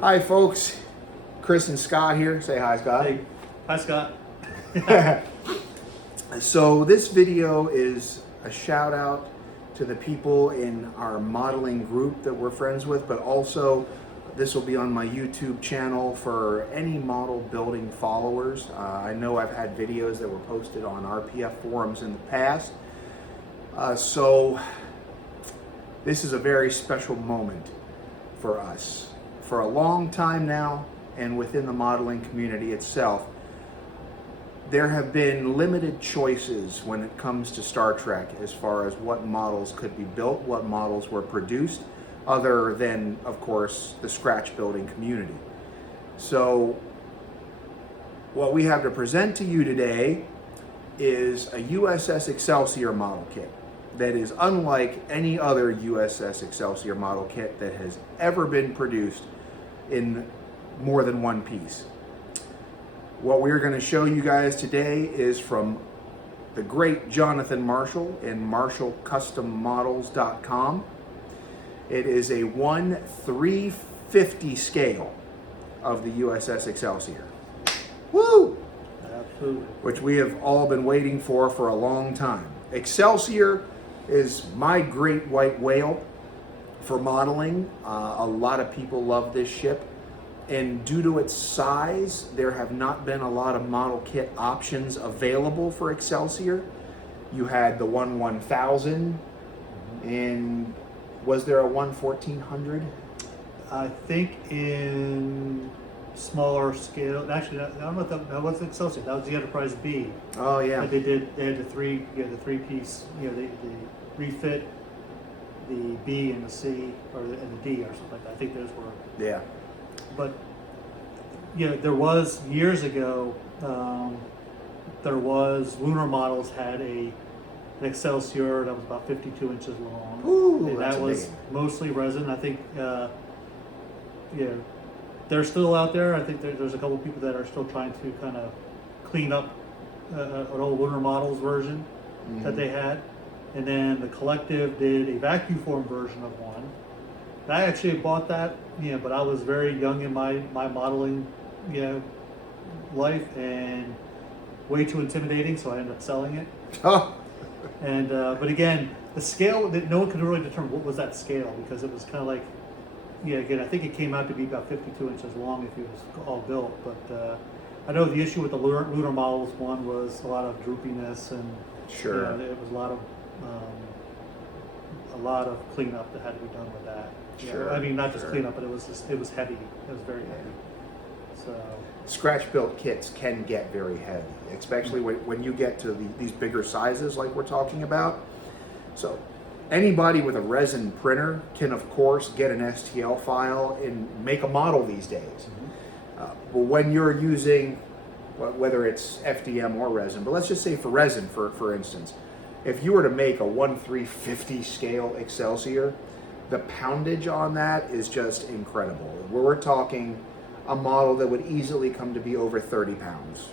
Hi, folks. Chris and Scott here. Say hi, Scott. Hey, hi Scott. So this video is a shout out to the people in our modeling group that we're friends with, but also this will be on my YouTube channel for any model building followers. I know I've had videos that were posted on RPF forums in the past. So this is a very special moment for us. For a long time now, and within the modeling community itself, there have been limited choices when it comes to Star Trek as far as what models could be built, what models were produced, other than, of course, the scratch building community. So what we have to present to you today is a USS Excelsior model kit that is unlike any other USS Excelsior model kit that has ever been produced in more than one piece. What we're going to show you guys today is from the great Jonathan Marshall in marshallcustommodels.com. It is a 1/350 scale of the USS Excelsior. Woo! Absolutely. Which we have all been waiting for a long time. Excelsior is my great white whale for modeling. A lot of people love this ship. And due to its size, there have not been a lot of model kit options available for Excelsior. You had the 1/1000, and was there a 1/1400? I think in smaller scale. Actually, I don't know if that wasn't Excelsior. That was the Enterprise B. Oh yeah. But they had the three piece. They refit the B and the C and the D or something like that. I think those were. Yeah. But there was years ago. There was Lunar Models had an Excelsior that was about 52 inches long. Ooh, and that's that was big. mostly resin. I think. They're still out there. I think there's a couple people that are still trying to kind of clean up an old Lunar Models version that they had. And then the collective did a vacuum form version of one. I actually bought that, but I was very young in my modeling, life, and way too intimidating, so I ended up selling it. Oh. And but again, the scale, that no one could really determine what was that scale, because it was kind of like, again, I think it came out to be about 52 inches long if it was all built. But I know the issue with the Lunar Models one was a lot of droopiness, and Sure. it was a lot of cleanup that had to be done with that. Sure. I mean, not just Sure. cleanup, but it was heavy. It was very heavy. So Scratch built kits can get very heavy, especially when you get to these bigger sizes like we're talking about. So anybody with a resin printer can, of course, get an STL file and make a model these days. But when you're using, whether it's FDM or resin, but let's just say for resin, for instance, if you were to make a 1/350 scale Excelsior, the poundage on that is just incredible. We're talking a model that would easily come to be over 30 pounds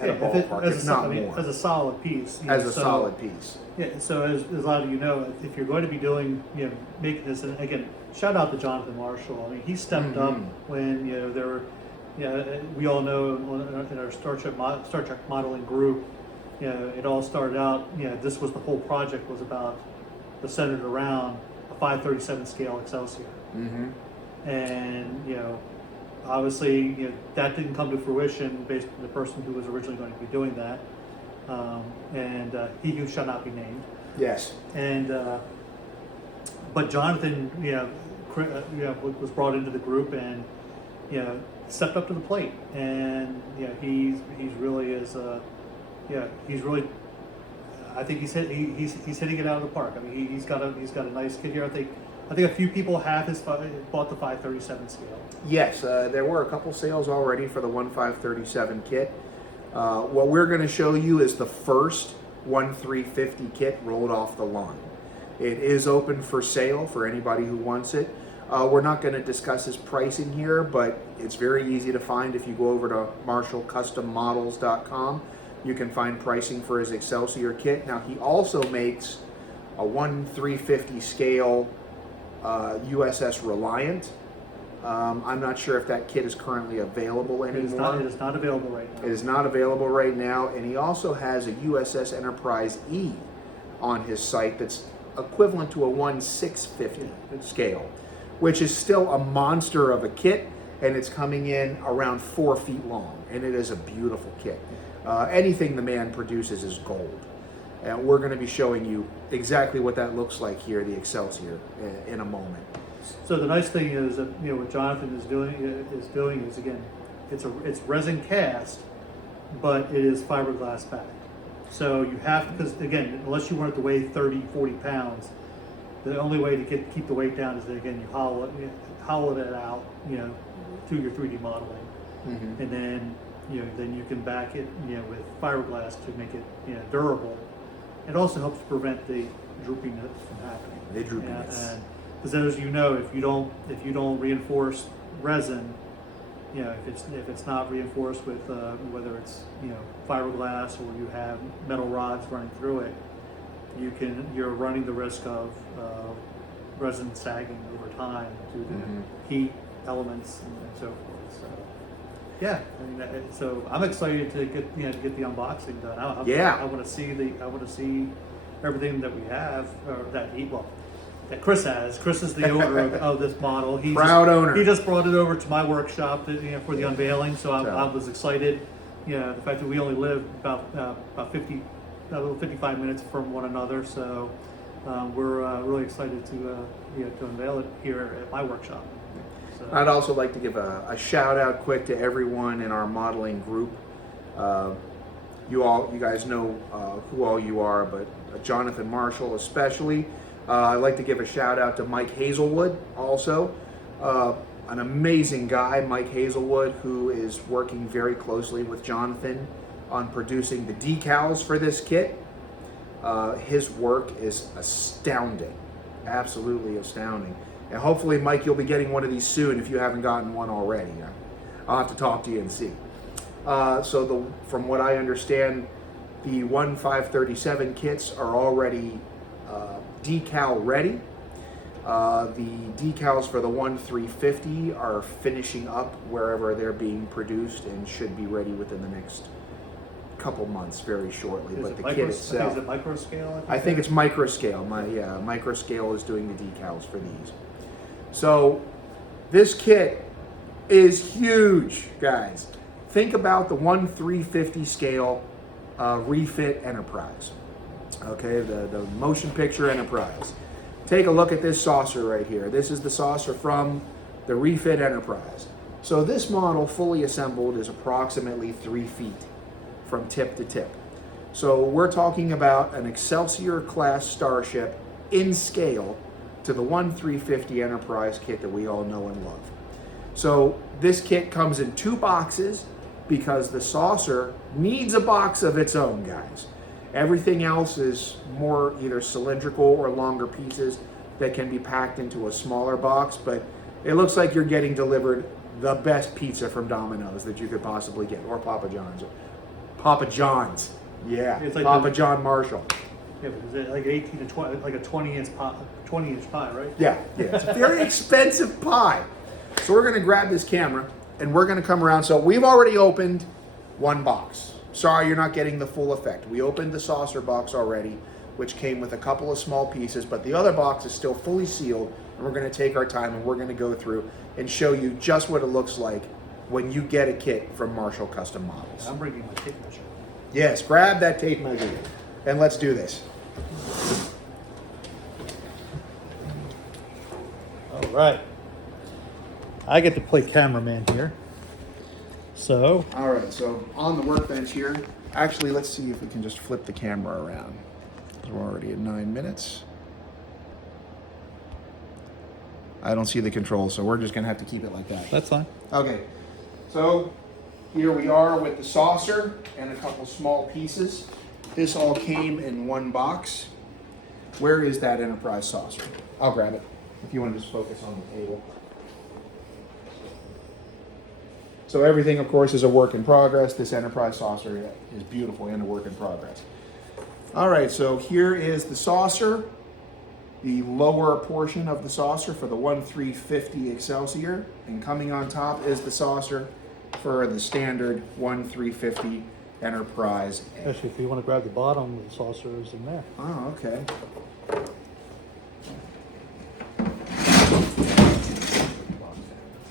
at a ballpark, if not more. as a solid piece. As a solid piece. Yeah. So as a lot of you know, if you're going to be doing, making this, and again, shout out to Jonathan Marshall. I mean, he stepped up when there were, we all know in our Star Trek modeling group, it all started out. This was the whole project was centered around a 5/37 scale Excelsior, and obviously that didn't come to fruition based on the person who was originally going to be doing that, and he who shall not be named. Yes. And but Jonathan, was brought into the group and stepped up to the plate, and he's really is he's really. I think he's hitting it out of the park. I mean, he's got a nice kit here. I think a few people have bought the 5/37 scale. Yes, there were a couple sales already for the 1/537 kit. What we're going to show you is the first 1/350 kit rolled off the line. It is open for sale for anybody who wants it. We're not going to discuss his pricing here, but it's very easy to find if you go over to marshallcustommodels.com. You can find pricing for his Excelsior kit. Now, he also makes a 1/350 scale USS Reliant. I'm not sure if that kit is currently available anymore. It is not available right now. It is not available right now, and he also has a USS Enterprise E on his site that's equivalent to a 1/650 scale, which is still a monster of a kit, and it's coming in around 4 feet long, and it is a beautiful kit. Anything the man produces is gold. And we're going to be showing you exactly what that looks like here, the Excelsior, in a moment. So the nice thing is that what Jonathan is doing is again, it's resin cast, but it is fiberglass backed. So you have to, because again, unless you want it to weigh 30, 40 pounds, the only way to keep the weight down is that again you hollow it out, through your 3D modeling, and then then you can back it with fiberglass to make it durable. It also helps prevent the droopiness from happening. The droopiness. And because as you know, if you don't reinforce resin, if it's not reinforced with whether it's fiberglass or you have metal rods running through it, you're running the risk of resin sagging over time due to heat elements and so forth. So yeah, so I'm excited to get the unboxing done. I want to see everything that we have, or that Chris has. Chris is the owner of this model. Proud owner. He just brought it over to my workshop for the unveiling, so I was excited. The fact that we only live about 55 minutes from one another, so we're really excited to unveil it here at my workshop. So. I'd also like to give a shout out quick to everyone in our modeling group. You guys know who all you are, but Jonathan Marshall especially. I'd like to give a shout out to Mike Hazelwood also. An amazing guy, Mike Hazelwood, who is working very closely with Jonathan on producing the decals for this kit. His work is astounding, absolutely astounding. And hopefully, Mike, you'll be getting one of these soon if you haven't gotten one already. I'll have to talk to you and see. From what I understand, the 1/537 kits are already decal ready. The decals for the 1/350 are finishing up wherever they're being produced and should be ready within the next couple months, very shortly. But the kit itself, is it micro scale? I think it's micro scale. Micro scale is doing the decals for these. So this kit is huge, guys. Think about the 1/350 scale refit Enterprise. Okay, the motion picture Enterprise. Take a look at this saucer right here. This is the saucer from the refit Enterprise. So this model fully assembled is approximately 3 feet from tip to tip. So we're talking about an Excelsior class starship in scale to the 1/350 Enterprise kit that we all know and love. So this kit comes in 2 boxes because the saucer needs a box of its own, guys. Everything else is more either cylindrical or longer pieces that can be packed into a smaller box, but it looks like you're getting delivered the best pizza from Domino's that you could possibly get, or Papa John's. Papa John's, yeah, It's like Papa John Marshall. Yeah, but is it like 18 to 20, like a 20-inch pie, right? Yeah, it's a very expensive pie. So we're gonna grab this camera and we're gonna come around. So we've already opened 1 box. Sorry, you're not getting the full effect. We opened the saucer box already, which came with a couple of small pieces, but the other box is still fully sealed, and we're gonna take our time and we're gonna go through and show you just what it looks like when you get a kit from Marshall Custom Models. I'm bringing my tape measure. Yes, grab that tape measure and let's do this. All right. I get to play cameraman here. So. All right, so on the workbench here, actually, let's see if we can just flip the camera around. We're already at 9 minutes. I don't see the controls, so we're just gonna have to keep it like that. That's fine. Okay, so here we are with the saucer and a couple small pieces. This all came in 1 box. Where is that Enterprise saucer? I'll grab it if you want to just focus on the table. So everything, of course, is a work in progress. This Enterprise saucer is beautiful and a work in progress. All right, so here is the saucer. the lower portion of the saucer for the 1350 Excelsior, and coming on top is the saucer for the standard 1350 Enterprise A. Actually, if you want to grab the bottom, the saucer is in there. Oh, okay.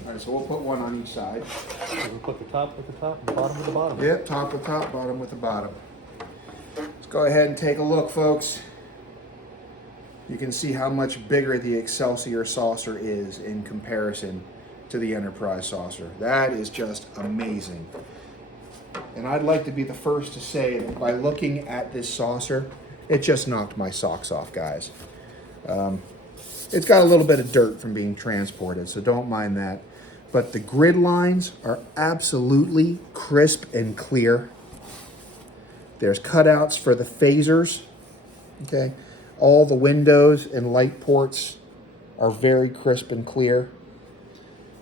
All right, so we'll put one on each side. So we'll put the top with the top and the bottom with the bottom. Yep, top with top, bottom with the bottom. Let's go ahead and take a look, folks. You can see how much bigger the Excelsior saucer is in comparison to the Enterprise saucer. That is just amazing. And I'd like to be the first to say that by looking at this saucer, it just knocked my socks off, guys. It's got a little bit of dirt from being transported, so don't mind that. But the grid lines are absolutely crisp and clear. There's cutouts for the phasers, okay? All the windows and light ports are very crisp and clear.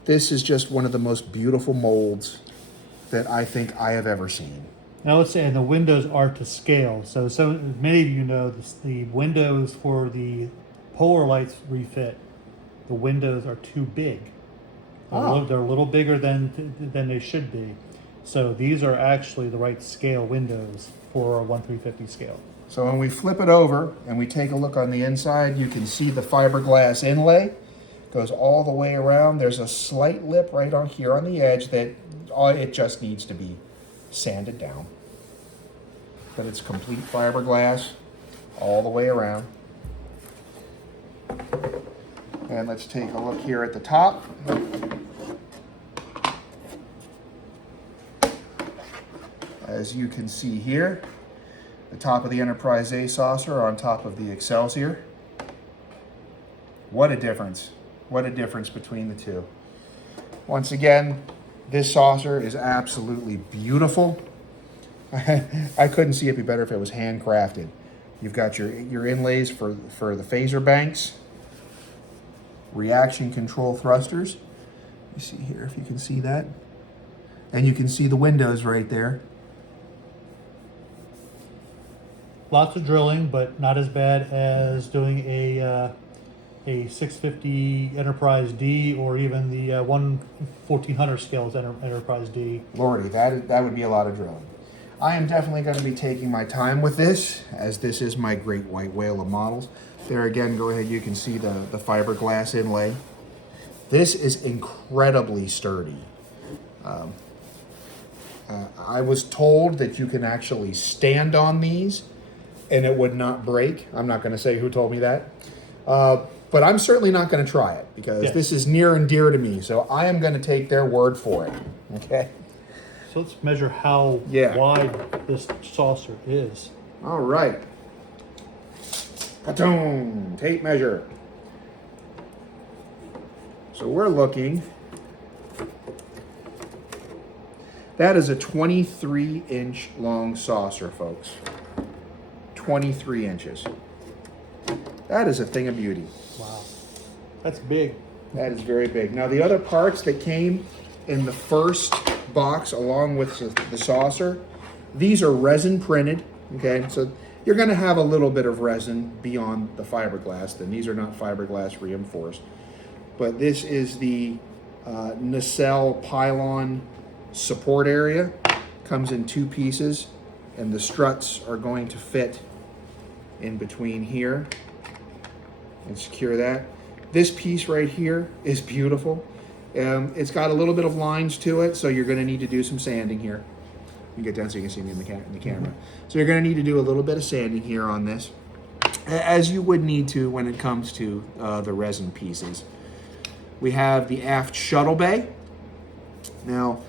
This is just one of the most beautiful molds that I think I have ever seen. Now let's say, and the windows are to scale. So many of you know the windows for the Polar Lights refit, the windows are too big. They're a little bigger than they should be. So these are actually the right scale windows for a 1350 scale. So when we flip it over and we take a look on the inside, you can see the fiberglass inlay goes all the way around. There's a slight lip right on here on the edge that it just needs to be sanded down. But it's complete fiberglass all the way around. And let's take a look here at the top. As you can see here, the top of the Enterprise A saucer on top of the Excelsior. What a difference. What a difference between the two. Once again, this saucer is absolutely beautiful. I couldn't see it be better if it was handcrafted. You've got your inlays for the phaser banks, reaction control thrusters. You see here if you can see that. And you can see the windows right there. Lots of drilling, but not as bad as doing a 650 Enterprise D or even the 1400 scales Enterprise D. Lordy, that would be a lot of drilling. I am definitely going to be taking my time with this, as this is my great white whale of models. There again, go ahead, you can see the fiberglass inlay. This is incredibly sturdy. I was told that you can actually stand on these and it would not break. I'm not going to say who told me that. But I'm certainly not going to try it because this is near and dear to me. So I am going to take their word for it. Okay. So let's measure how wide this saucer is. All right. Patoon, tape measure. So we're looking. That is a 23-inch long saucer, folks. 23 inches. That is a thing of beauty. Wow. That's big. That is very big. Now the other parts that came in the first box along with the saucer, these are resin printed, okay? So you're gonna have a little bit of resin beyond the fiberglass, then these are not fiberglass reinforced. But this is the nacelle pylon support area. Comes in two pieces and the struts are going to fit in between here and secure that. This piece right here is beautiful. It's got a little bit of lines to it, so you're going to need to do some sanding here. You get down so you can see me in the camera. So you're going to need to do a little bit of sanding here on this, as you would need to when it comes to the resin pieces. We have the aft shuttle bay. Now,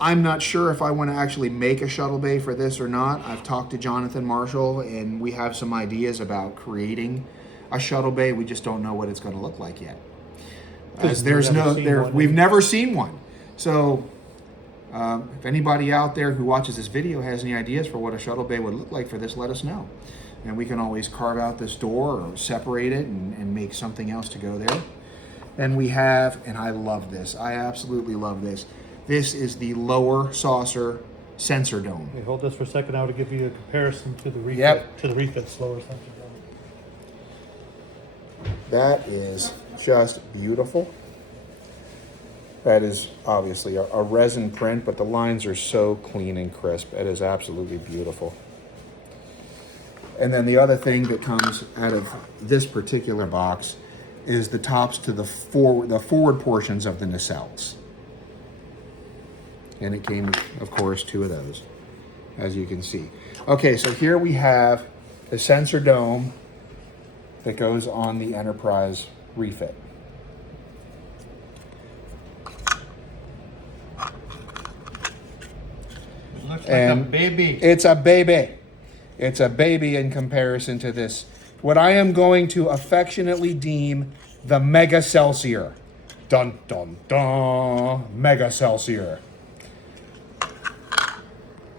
I'm not sure if I want to actually make a shuttle bay for this or not. I've talked to Jonathan Marshall, and we have some ideas about creating a shuttle bay. We just don't know what it's going to look like yet. As we've never seen one. So if anybody out there who watches this video has any ideas for what a shuttle bay would look like for this, let us know. And we can always carve out this door or separate it and make something else to go there. Then we have, and I love this, I absolutely love this. This is the lower saucer sensor dome. Okay, hold this for a second now to give you a comparison to the refit, to the refit's lower sensor dome. That is just beautiful. That is obviously a resin print, but the lines are so clean and crisp. It is absolutely beautiful. And then the other thing that comes out of this particular box is the tops to the forward portions of the nacelles. And it came, of course, 2 of those, as you can see. Okay, so here we have the sensor dome that goes on the Enterprise refit. Looks like And a baby. It's a baby. It's a baby in comparison to this. What I am going to affectionately deem the Mega Excelsior. Dun, dun, dun. Mega Excelsior.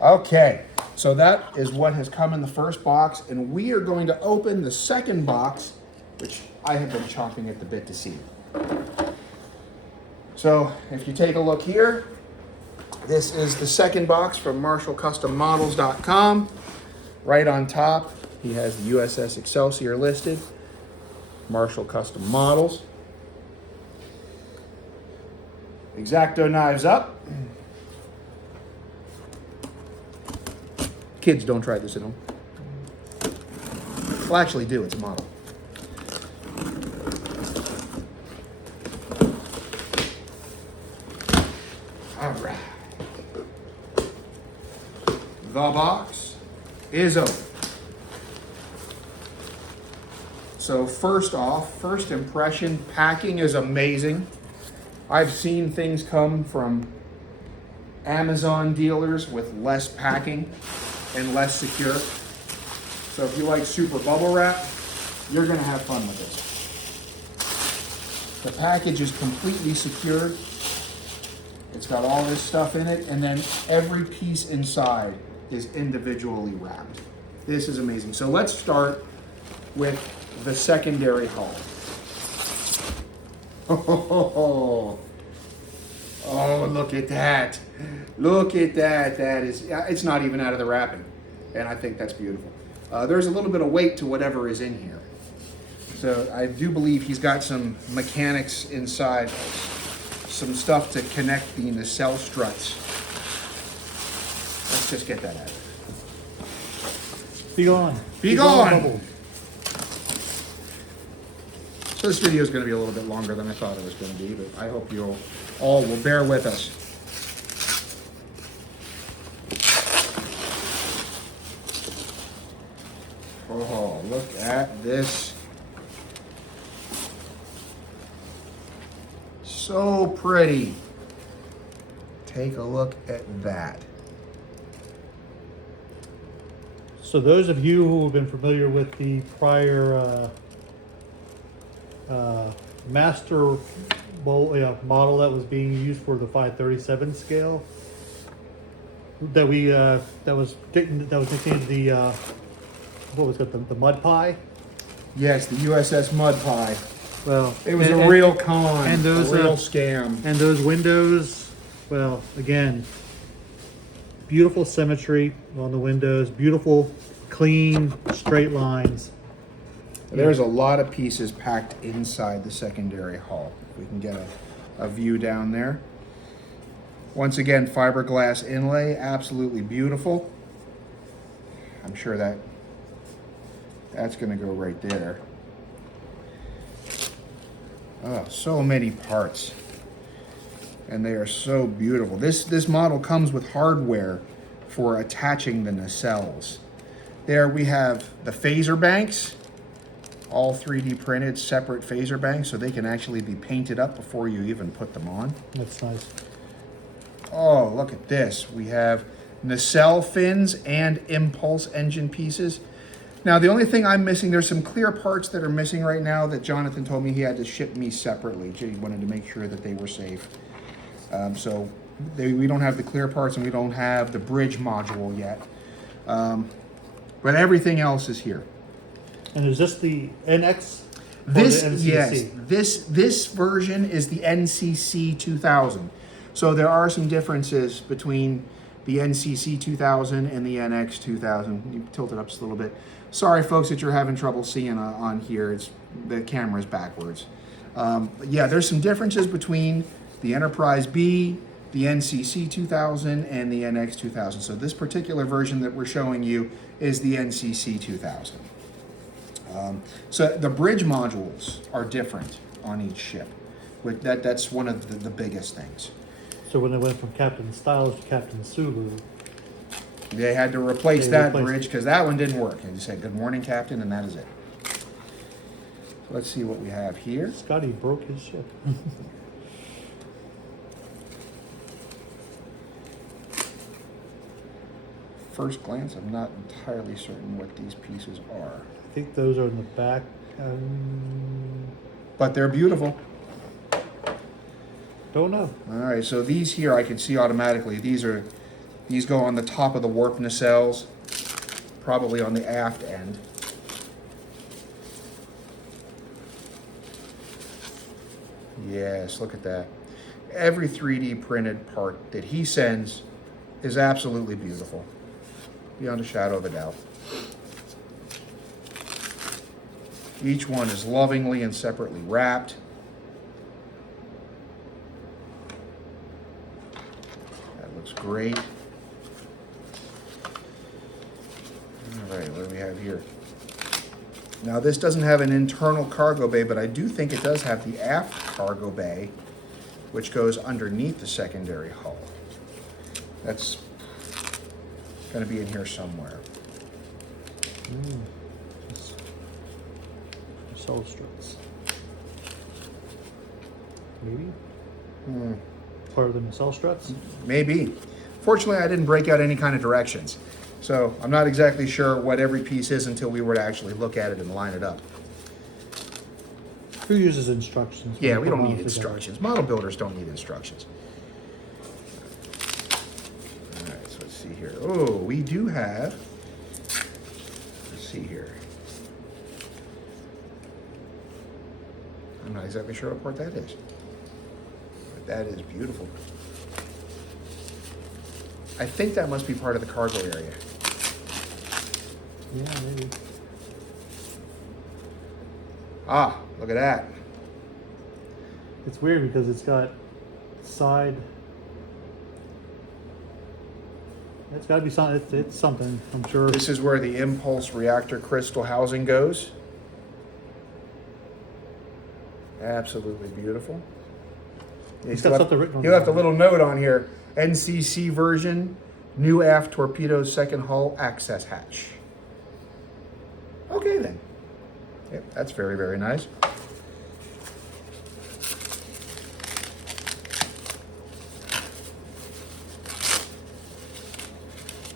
Okay, so that is what has come in the first box, and we are going to open the second box, which I have been chomping at the bit to see. So if you take a look here, this is the second box from MarshallCustomModels.com. Right on top, he has the USS Excelsior listed. Marshall Custom Models. X-Acto knives up. Kids, don't try this at home. Well, actually do, it's a model. All right. The box is open. So first off, first impression, packing is amazing. I've seen things come from Amazon dealers with less packing and less secure. So if you like super bubble wrap, you're gonna have fun with this. The package is completely secured. It's got all this stuff in it, and then every piece inside is individually wrapped. This is amazing. So let's start with the secondary hull. Oh, look at that. Look at that. That is, it's not even out of the wrapping. And I think that's beautiful. There's a little bit of weight to whatever is in here. So I do believe he's got some mechanics inside, some stuff to connect the nacelle struts. Let's just get that out. Be gone. Be gone. Bubble. So this video is going to be a little bit longer than I thought it was going to be, but I hope you all will bear with us. Oh, look at this. So pretty. Take a look at that. So those of you who have been familiar with the prior master model that was being used for the 537 scale, that was nicknamed the what was it, the Mud Pie? Yes, the USS Mud Pie. Well, It was a real con, and those, a real scam. And those windows, well, again, beautiful symmetry on the windows, beautiful, clean, straight lines. There's a lot of pieces packed inside the secondary hull. We can get a view down there. Once again, fiberglass inlay, absolutely beautiful. I'm sure that's going to go right there. Oh, so many parts. And they are so beautiful. This model comes with hardware for attaching the nacelles. There we have the phaser banks, all 3D printed separate phaser banks, so they can actually be painted up before you even put them on. That's nice. Oh, look at this. We have nacelle fins and impulse engine pieces. Now, the only thing I'm missing, there's some clear parts that are missing right now that Jonathan told me he had to ship me separately. He wanted to make sure that they were safe. We don't have the clear parts and we don't have the bridge module yet. But everything else is here. And is this the NX? This, or the NCC? yes, this version is the NCC 2000. So there are some differences between the NCC 2000 and the NX 2000. You tilt it up just a little bit. Sorry, folks, that you're having trouble seeing on here. It's the camera's backwards. Yeah, there's some differences between the Enterprise B, the NCC 2000, and the NX 2000. So this particular version that we're showing you is the NCC 2000. So the bridge modules are different on each ship. That's one of the biggest things. So when they went from Captain Styles to Captain Sulu, They had to replace that bridge because that one didn't work. They just said, "Good morning, Captain," and that is it. So let's see what we have here. Scotty broke his ship. First glance, I'm not entirely certain what these pieces are, I think those are in the back. but they're beautiful. Don't know. All right, so these here I can see automatically. These go on the top of the warp nacelles, probably on the aft end. Yes, look at that. Every 3D printed part that he sends is absolutely beautiful, beyond a shadow of a doubt. Each one is lovingly and separately wrapped. That looks great. All right, what do we have here? Now this doesn't have an internal cargo bay, but I do think it does have the aft cargo bay, which goes underneath the secondary hull. That's going to be in here somewhere. Nacelle struts. Maybe? Part of the nacelle struts? Maybe. Fortunately, I didn't break out any kind of directions. So I'm not exactly sure what every piece is until we were to actually look at it and line it up. Who uses instructions? Yeah, we don't need instructions. Model builders don't need instructions. All right, so let's see here. Oh, we do have, let's see here. I'm not exactly sure what part that is, but that is beautiful. I think that must be part of the cargo area. Yeah, maybe. Ah, look at that. It's weird because it's got side. It's got to be something. It's something, I'm sure. This is where the impulse reactor crystal housing goes. Absolutely beautiful. It's got something written on You the left a little note on here. NCC version, new aft torpedo second hull access hatch. Okay then. Yep, that's very, very nice.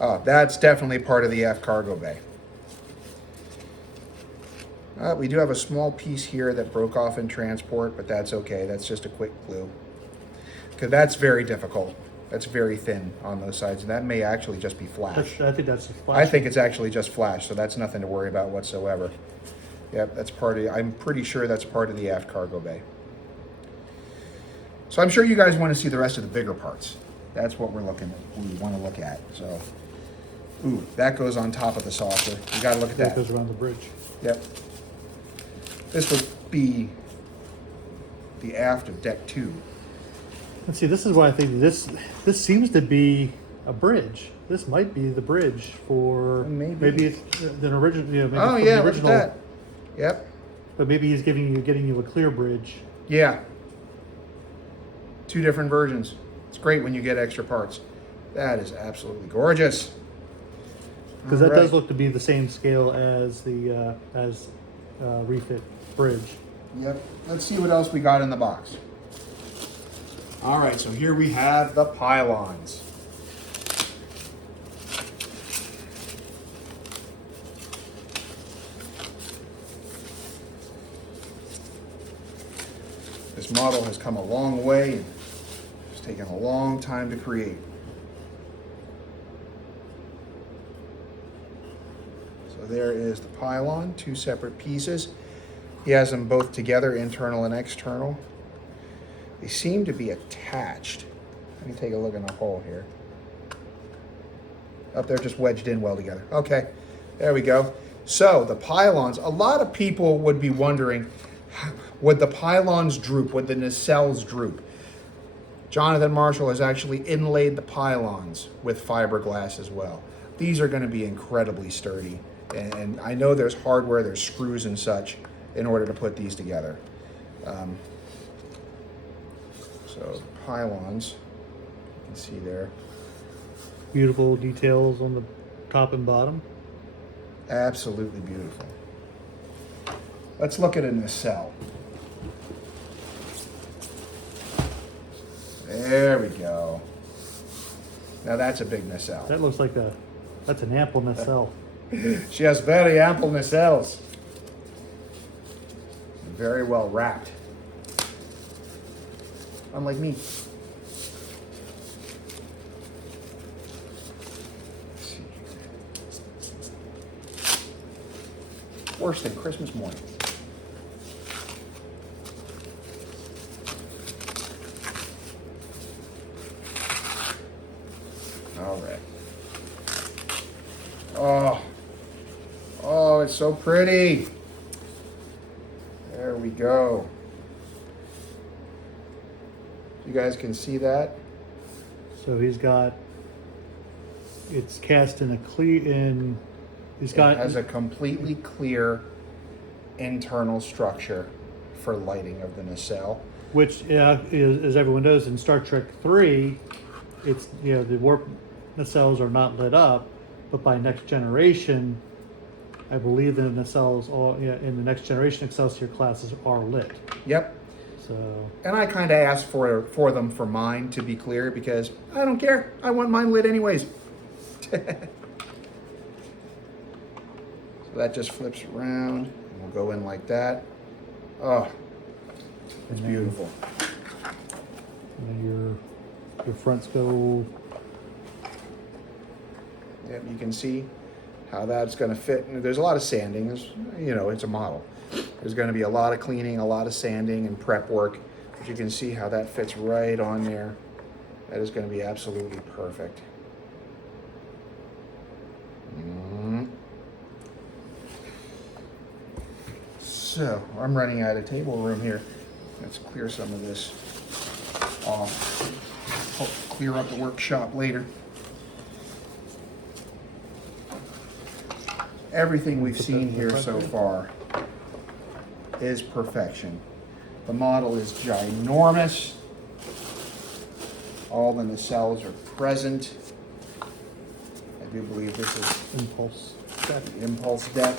Oh, that's definitely part of the aft cargo bay. We do have a small piece here that broke off in transport, but that's okay. That's just a quick glue. Because that's very difficult. That's very thin on those sides, and that may actually just be flash. I think that's the flash. I think it's actually just flash, so that's nothing to worry about whatsoever. Yep, that's part of, I'm pretty sure that's part of the aft cargo bay. So I'm sure you guys want to see the rest of the bigger parts. That's what we want to look at. So, ooh, that goes on top of the saucer. You got to look at that. That goes around the bridge. Yep. This would be the aft of deck 2. Let's see. This is why I think this seems to be a bridge. This might be the bridge for Maybe. it's an original. You know, maybe Oh from yeah, the look original, at that. Yep. But maybe he's getting you a clear bridge. Yeah. 2 different versions. It's great when you get extra parts. That is absolutely gorgeous. Because that does look to be the same scale as the refit bridge. Yep. Let's see what else we got in the box. All right, so here we have the pylons. This model has come a long way and it's taken a long time to create. So there is the pylon, 2 separate pieces. He has them both together, internal and external. They seem to be attached. Let me take a look in the hole here. Up there, just wedged in well together. Okay, there we go. So the pylons, a lot of people would be wondering, would the pylons droop? Would the nacelles droop? Jonathan Marshall has actually inlaid the pylons with fiberglass as well. These are going to be incredibly sturdy. And I know there's hardware, there's screws and such in order to put these together. So pylons, you can see there. Beautiful details on the top and bottom. Absolutely beautiful. Let's look at a nacelle. There we go. Now that's a big nacelle. That looks like that's an ample nacelle. She has very ample nacelles. Very well wrapped. Unlike me. Let's see here. Worse than Christmas morning. All right. Oh, it's so pretty. There we go. You guys can see that? So he's got, it's cast in a he's got. It has a completely clear internal structure for lighting of the nacelle. Which, as everyone knows, in Star Trek 3, it's, the warp nacelles are not lit up, but by Next Generation, I believe the nacelles in the Next Generation Excelsior classes are lit. Yep. So. And I kind of asked for them for mine, to be clear, because I don't care. I want mine lit anyways. So that just flips around, and we'll go in like that. Oh, it's beautiful. And your fronts go. Yep, you can see how that's going to fit. And there's a lot of sanding. It's a model. There's going to be a lot of cleaning, a lot of sanding and prep work. But you can see how that fits right on there. That is going to be absolutely perfect. So I'm running out of table room here. Let's clear some of this off. Hope to clear up the workshop later. Everything we've seen here so far is perfection. The model is ginormous. All the nacelles are present. I do believe this is Impulse impulse deck.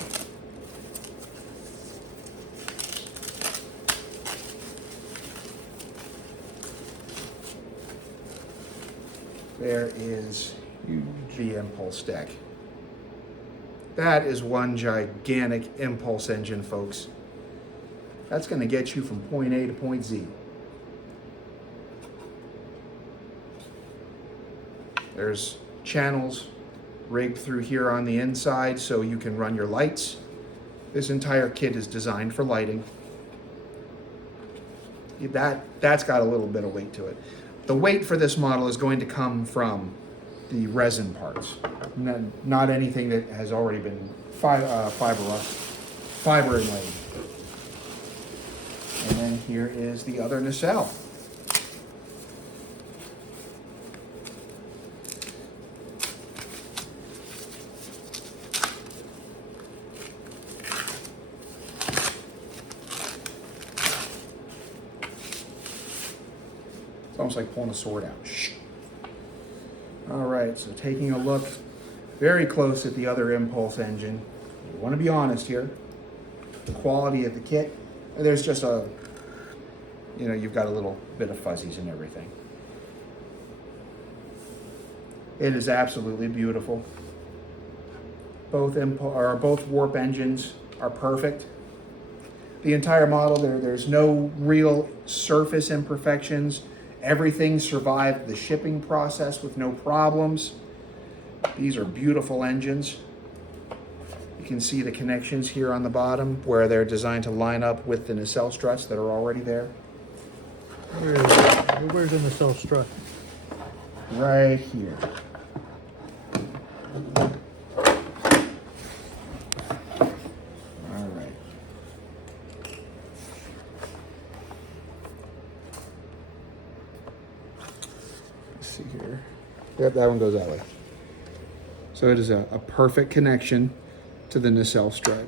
There is the impulse deck. That is one gigantic impulse engine, folks. That's going to get you from point A to point Z. There's channels rigged through here on the inside so you can run your lights. This entire kit is designed for lighting. That's got a little bit of weight to it. The weight for this model is going to come from the resin parts, not anything that has already been fiber inlaid. And then here is the other nacelle. It's almost like pulling a sword out. Shh. All right, so taking a look very close at the other impulse engine. You want to be honest here. The quality of the kit, there's just you've got a little bit of fuzzies and everything. It is absolutely beautiful. Both warp engines are perfect. The entire model, there's no real surface imperfections. Everything survived the shipping process with no problems. These are beautiful engines. You can see the connections here on the bottom where they're designed to line up with the nacelle struts that are already there. Where's the nacelle strut? Right here. Let's see here. Yep, that one goes that way. So it is a perfect connection to the nacelle strut.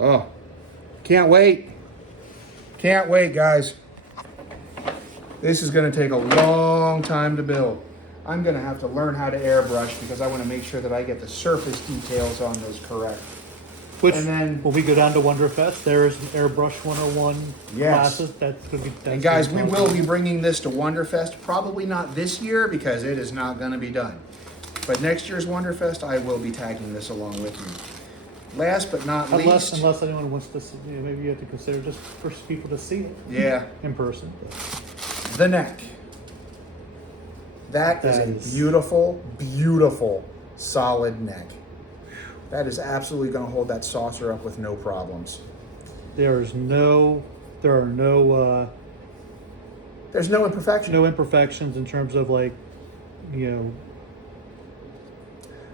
Oh, can't wait. Can't wait, guys. This is gonna take a long time to build. I'm gonna have to learn how to airbrush because I wanna make sure that I get the surface details on this correct. Which, And then- when we go down to Wonderfest, there's an Airbrush 101 Yes. classes. That's going to be. And guys, we will be bringing this to Wonderfest, probably not this year because it is not gonna be done. But next year's Wonderfest, I will be tagging this along with you. Last but not least. Unless anyone wants to see, maybe you have to consider just for people to see it. Yeah. In person. The neck. That is a beautiful, beautiful, solid neck. That is absolutely going to hold that saucer up with no problems. There's no imperfections in terms of like,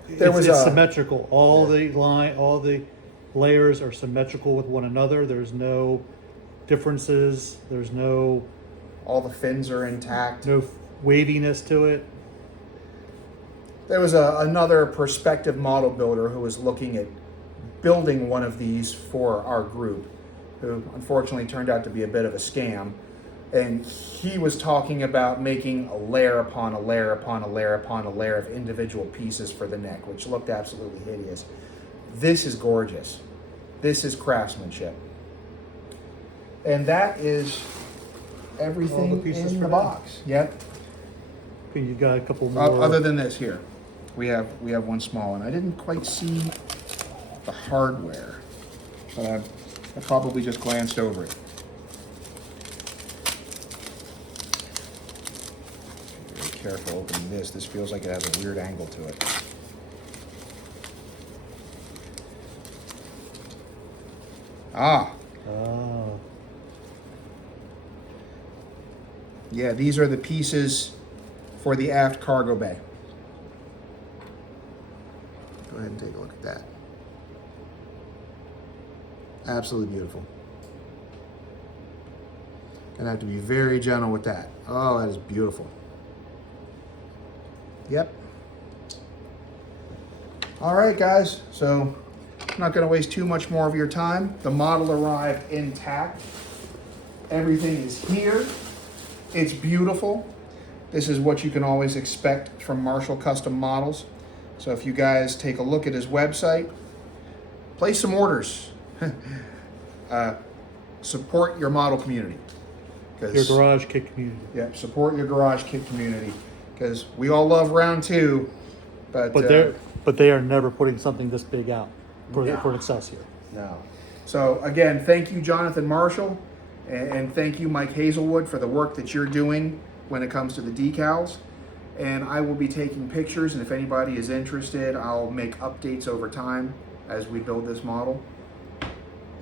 it's symmetrical. All the layers are symmetrical with one another. There's no differences. There's all the fins are intact. No waviness to it. There was another prospective model builder who was looking at building one of these for our group, who unfortunately turned out to be a bit of a scam. And he was talking about making a layer upon a layer upon a layer upon a layer of individual pieces for the neck, which looked absolutely hideous. This is gorgeous. This is craftsmanship. And that is everything in the box. Yep. You got a couple more. Other than this here, we have one small one. I didn't quite see the hardware, but I probably just glanced over it. Very careful opening this. This feels like it has a weird angle to it. Ah. Oh. Yeah, these are the pieces for the aft cargo bay. Go ahead and take a look at that. Absolutely beautiful. Gonna have to be very gentle with that. Oh, that is beautiful. Yep. All right, guys. So I'm not gonna waste too much more of your time. The model arrived intact. Everything is here. It's beautiful. This is what you can always expect from Marshall Custom Models. So if you guys take a look at his website, place some orders. Support your model community. Your garage kit community. Yeah, support your garage kit community. Because we all love round two, but they are never putting something this big out for an Excelsior. No. So again, thank you, Jonathan Marshall, and thank you, Mike Hazelwood, for the work that you're doing when it comes to the decals. And I will be taking pictures, and if anybody is interested, I'll make updates over time as we build this model.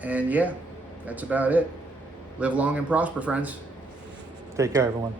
And yeah, that's about it. Live long and prosper, friends. Take care, everyone.